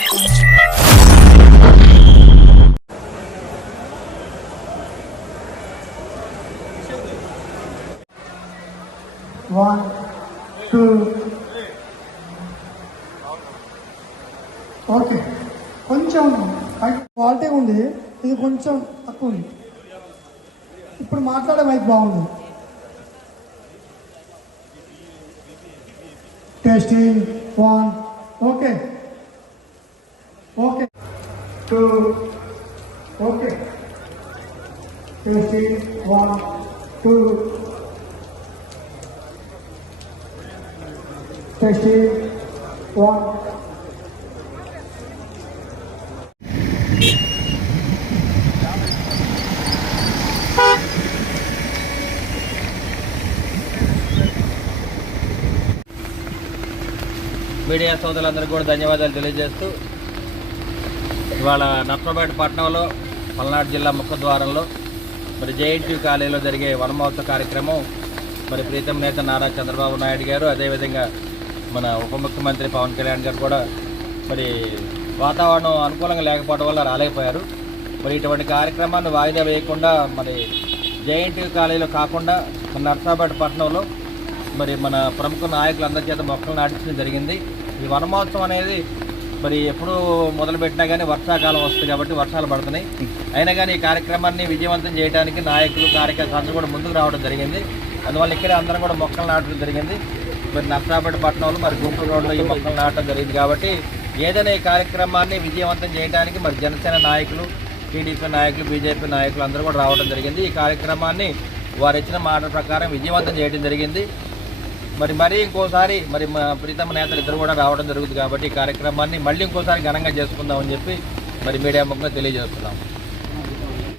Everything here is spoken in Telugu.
One, two. ఓకే కొంచెం క్వాలిటీ ఉంది ఇది కొంచెం తక్కువ ఉంది ఇప్పుడు మాట్లాడే మైక్ బాగుంది testing one okay okay two okay చూసి వన్ టూ చూసి వన్ మీడియా సోదరులందరికీ కూడా ధన్యవాదాలు తెలియజేస్తూ ఇవాళ నర్సరావుపేట పట్టణంలో పల్నాడు జిల్లా ముఖద్వారంలో మరి జేఎన్టీ కాలేజీలో జరిగే వనమహోత్సవ కార్యక్రమం మరి ప్రీతం నేత నారా చంద్రబాబు నాయుడు గారు అదేవిధంగా మన ఉప ముఖ్యమంత్రి పవన్ కళ్యాణ్ గారు కూడా మరి వాతావరణం అనుకూలంగా లేకపోవడం వల్ల రాలేకపోయారు మరి ఇటువంటి కార్యక్రమాన్ని వాయిదా వేయకుండా మరి జేఎన్టీ కాలేజీలో కాకుండా నర్సాపేట పట్టణంలో మరి మన ప్రముఖ నాయకులందరి చేత మొక్కలు నాటించడం జరిగింది ఈ వనమహోత్సవం అనేది మరి ఎప్పుడు మొదలుపెట్టినా కానీ వర్షాకాలం వస్తుంది కాబట్టి వర్షాలు పడుతున్నాయి అయినా కానీ ఈ కార్యక్రమాన్ని విజయవంతం చేయడానికి నాయకులు కార్యకర్తలు కూడా ముందుకు రావడం జరిగింది అందువల్ల ఇక్కడ అందరం కూడా మొక్కలు నాటడం జరిగింది మరి నర్సాపేట పట్టణంలో మరి గుంటూరు రోడ్లో ఈ మొక్కలు నాటడం జరిగింది కాబట్టి ఏదైనా ఈ కార్యక్రమాన్ని విజయవంతం చేయడానికి మరి జనసేన నాయకులు టీడీపీ నాయకులు బీజేపీ నాయకులు అందరూ కూడా రావడం జరిగింది ఈ కార్యక్రమాన్ని వారు ఇచ్చిన మాట ప్రకారం విజయవంతం చేయడం జరిగింది మరి మరి ఇంకోసారి మరి మా ప్రీతమ నేతలు ఇద్దరు కూడా రావడం జరుగుతుంది కాబట్టి ఈ కార్యక్రమాన్ని మళ్ళీ ఇంకోసారి ఘనంగా చేసుకుందామని చెప్పి మరి మీడియా ముఖంగా తెలియజేస్తున్నాం